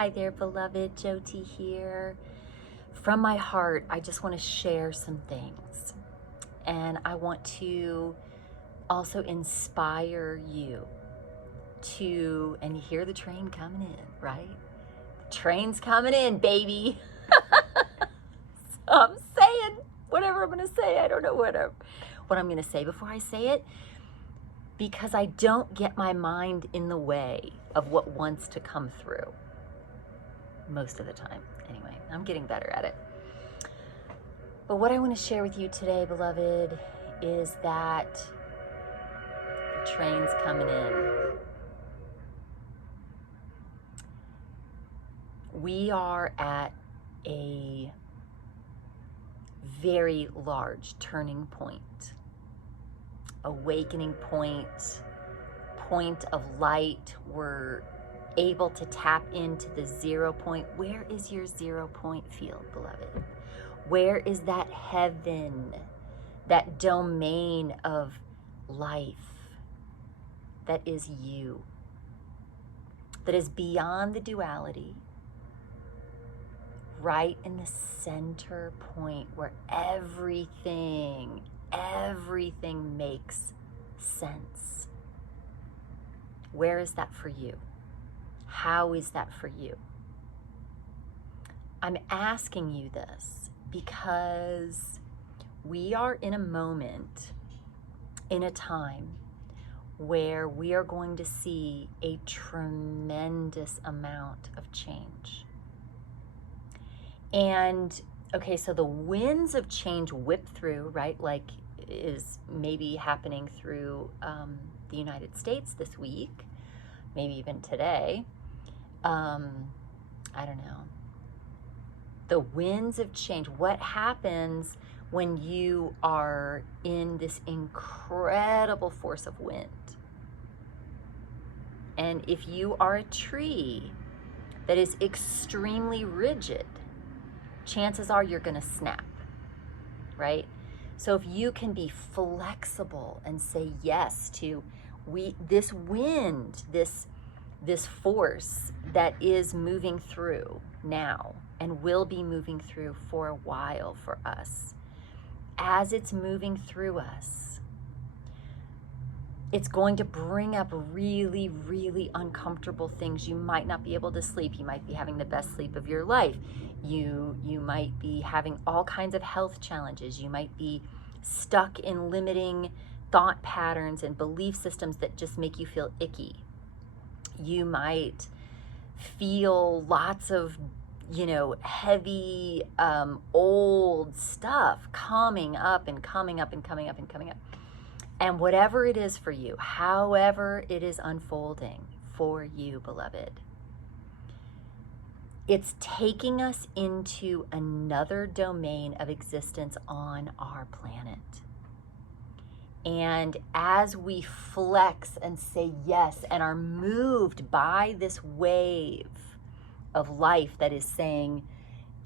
Hi there, beloved. Jyoti here. From my heart, I just want to share some things. And I want to also inspire you to, and you hear the train coming in, right? The train's coming in, baby. So I'm saying whatever I'm going to say. I don't know what I'm going to say before I say it, because I don't get my mind in the way of what wants to come through. Most of the time. Anyway, I'm getting better at it. But what I want to share with you today, beloved, is that the train's coming in. We are at a very large turning point, awakening point, point of light. We're able to tap into the 0 point. Where is your 0 point field, beloved? Where is that heaven, that domain of life that is you, that is beyond the duality, right in the center point where everything makes sense? Where is that for you? How is that for you? I'm asking you this because we are in a moment, in a time, where we are going to see a tremendous amount of change. And okay, so the winds of change whip through, right? Like is maybe happening through the United States this week, maybe even today. I don't know. The winds of change. What happens when you are in this incredible force of wind? And if you are a tree that is extremely rigid, chances are you're going to snap, right? So if you can be flexible and say yes to this wind, this force that is moving through now and will be moving through for a while for us, as it's moving through us, it's going to bring up really, really uncomfortable things. You might not be able to sleep. You might be having the best sleep of your life. You might be having all kinds of health challenges. You might be stuck in limiting thought patterns and belief systems that just make you feel icky. You might feel lots of, heavy, old stuff coming up and coming up and coming up and coming up. And whatever it is for you, however it is unfolding for you, beloved, it's taking us into another domain of existence on our planet. And as we flex and say yes and are moved by this wave of life that is saying,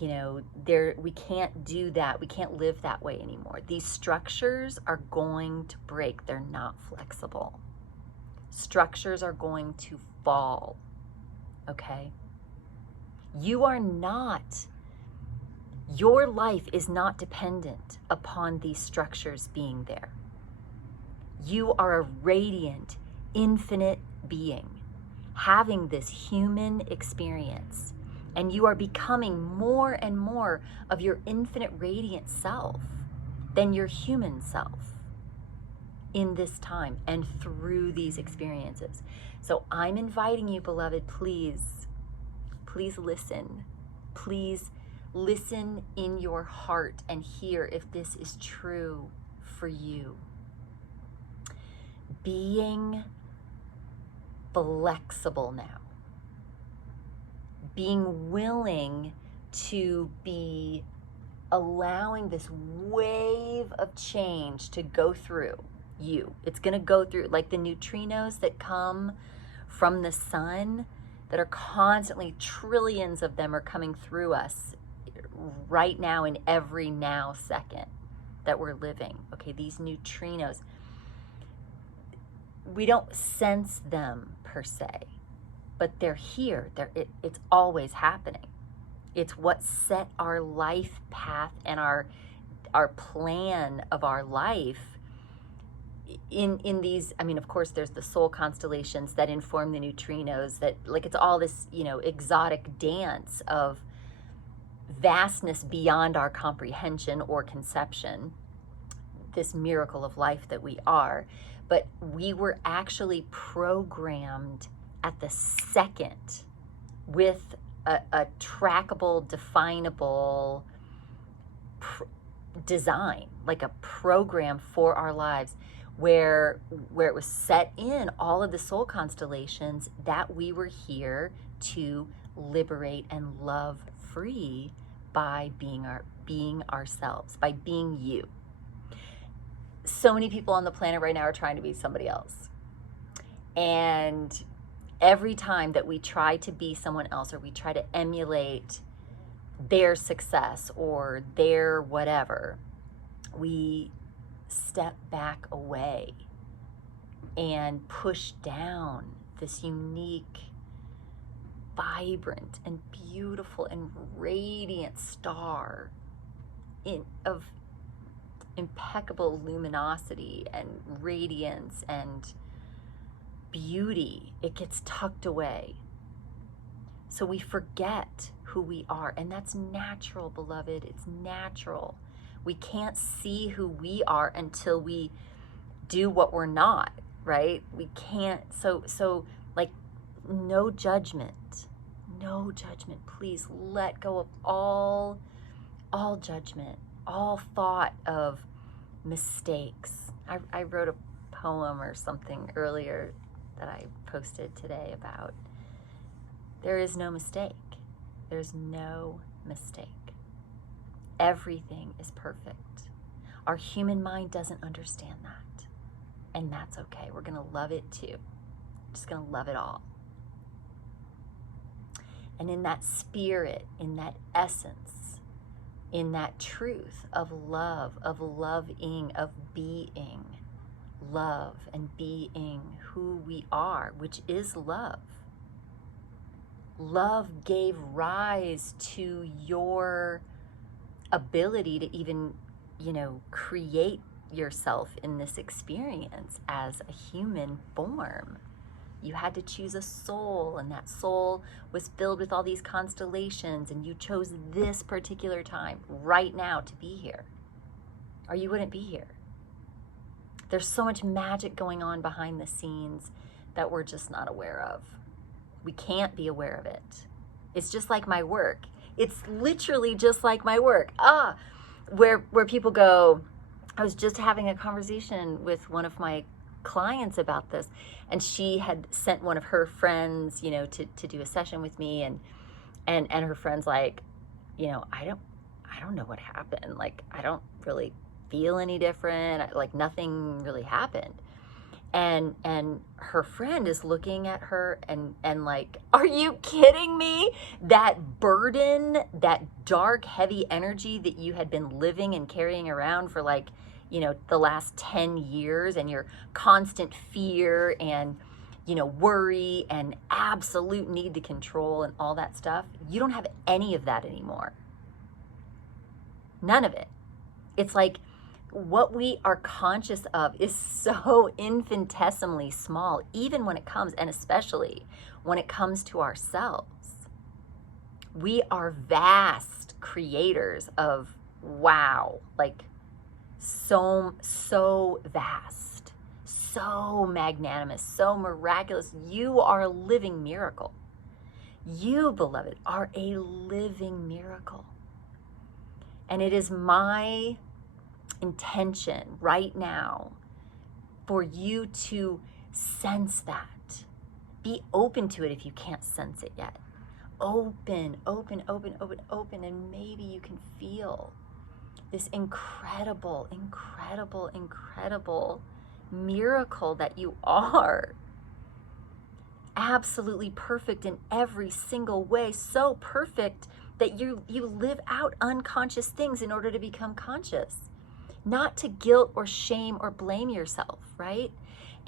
we can't do that. We can't live that way anymore. These structures are going to break. They're not flexible. Structures are going to fall. Okay? Your life is not dependent upon these structures being there. You are a radiant, infinite being having this human experience, and you are becoming more and more of your infinite radiant self than your human self in this time and through these experiences. So I'm inviting you, beloved, please listen. Please listen in your heart and hear if this is true for you. Being flexible now, being willing to be allowing this wave of change to go through you. It's going to go through, like the neutrinos that come from the sun that are constantly, trillions of them are coming through us right now in every now second that we're living. Okay, these neutrinos, we don't sense them per se, but they're here. It's always happening. It's what set our life path and our plan of our life in these. I mean, of course, there's the soul constellations that inform the neutrinos, that like it's all this, you know, exotic dance of vastness beyond our comprehension or conception, this miracle of life that we are. But we were actually programmed at the second with a trackable, definable design, like a program for our lives, where it was set in all of the soul constellations that we were here to liberate and love free by being ourselves, by being you. So many people on the planet right now are trying to be somebody else. And every time that we try to be someone else, or we try to emulate their success or their whatever, we step back away and push down this unique, vibrant and beautiful and radiant star of impeccable luminosity and radiance and beauty. It gets tucked away. So we forget who we are, and that's natural, beloved. It's natural. We can't see who we are until we do what we're not, right? We can't. So like, no judgment. No judgment. Please let go of all judgment, all thought of mistakes. I wrote a poem or something earlier that I posted today about there is no mistake. There's no mistake. Everything is perfect. Our human mind doesn't understand that. And that's okay. We're going to love it too. Just going to love it all. And in that spirit, in that essence, in that truth of love, of loving, of being love and being who we are, which is love. Love gave rise to your ability to even, create yourself in this experience as a human form. You had to choose a soul, and that soul was filled with all these constellations, and you chose this particular time, right now, to be here, or you wouldn't be here. There's so much magic going on behind the scenes that we're just not aware of. We can't be aware of it. It's just like my work. It's literally just like my work. Where people go, I was just having a conversation with one of my clients about this, and she had sent one of her friends, to do a session with me, and her friend's like, I don't know what happened. Like, I don't really feel any different. Like, nothing really happened. And her friend is looking at her and like, are you kidding me? That burden, that dark, heavy energy that you had been living and carrying around for the last 10 years, and your constant fear and, worry and absolute need to control and all that stuff, you don't have any of that anymore. None of it. It's like, what we are conscious of is so infinitesimally small, even when it comes, and especially when it comes to ourselves. We are vast creators of wow, like so vast, so magnanimous, so miraculous. You are a living miracle. You, beloved, are a living miracle. And it is my intention right now for you to sense that. Be open to it if you can't sense it yet. Open, and maybe you can feel this incredible miracle that you are. Absolutely perfect in every single way, so perfect that you live out unconscious things in order to become conscious. Not to guilt or shame or blame yourself, right?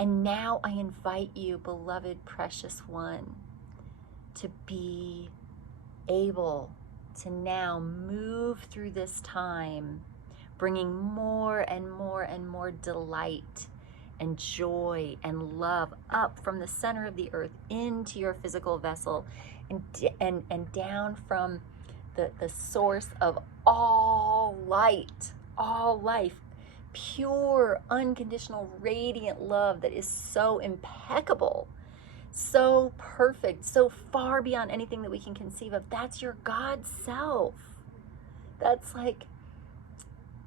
And now I invite you, beloved, precious one, to be able to now move through this time, bringing more and more and more delight and joy and love up from the center of the earth into your physical vessel, and down from the source of all light, all life, pure, unconditional, radiant love that is so impeccable, so perfect, so far beyond anything that we can conceive of. That's your God self. That's like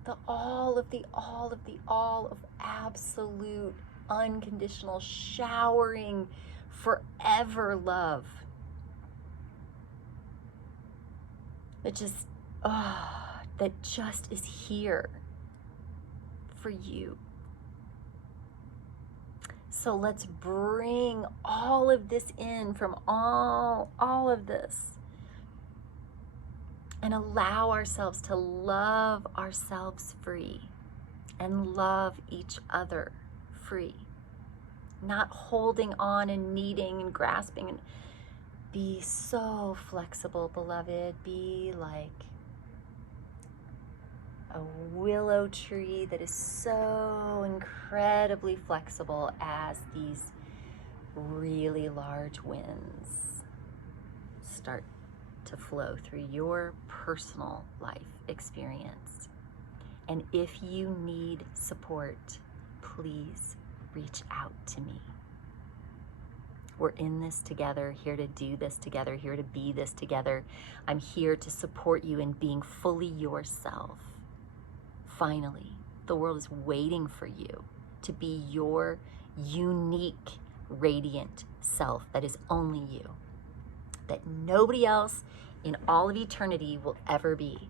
the all of the all of the all of absolute, unconditional, showering, forever love. That just is here for you. So let's bring all of this in from all of this, and allow ourselves to love ourselves free and love each other free. Not holding on and needing and grasping. And be so flexible, beloved. Be like a willow tree that is so incredibly flexible as these really large winds start to flow through your personal life experience. And if you need support, please reach out to me. We're in this together, here to do this together, here to be this together. I'm here to support you in being fully yourself. Finally, the world is waiting for you to be your unique, radiant self that is only you, that nobody else in all of eternity will ever be.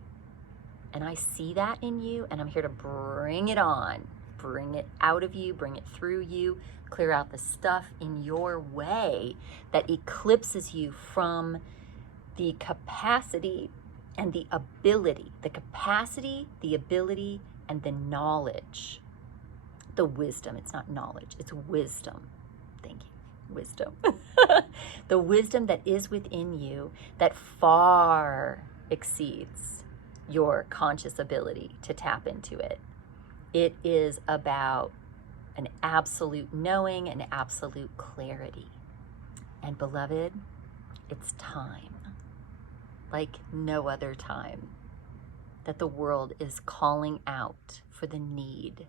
And I see that in you, and I'm here to bring it on, bring it out of you, bring it through you, clear out the stuff in your way that eclipses you from the capacity and the ability, the capacity, the ability, and the knowledge, the wisdom. It's not knowledge, it's wisdom. Thank you, wisdom. The wisdom that is within you that far exceeds your conscious ability to tap into it. It is about an absolute knowing, an absolute clarity. And beloved, it's time, like no other time, that the world is calling out for the need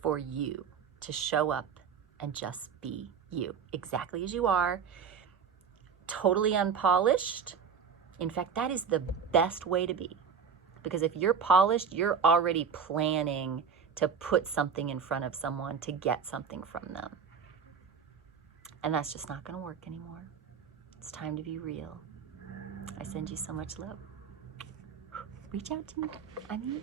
for you to show up and just be you, exactly as you are, totally unpolished. In fact, that is the best way to be. Because if you're polished, you're already planning to put something in front of someone to get something from them. And that's just not going to work anymore. It's time to be real. I send you so much love. Reach out to me. I'm here.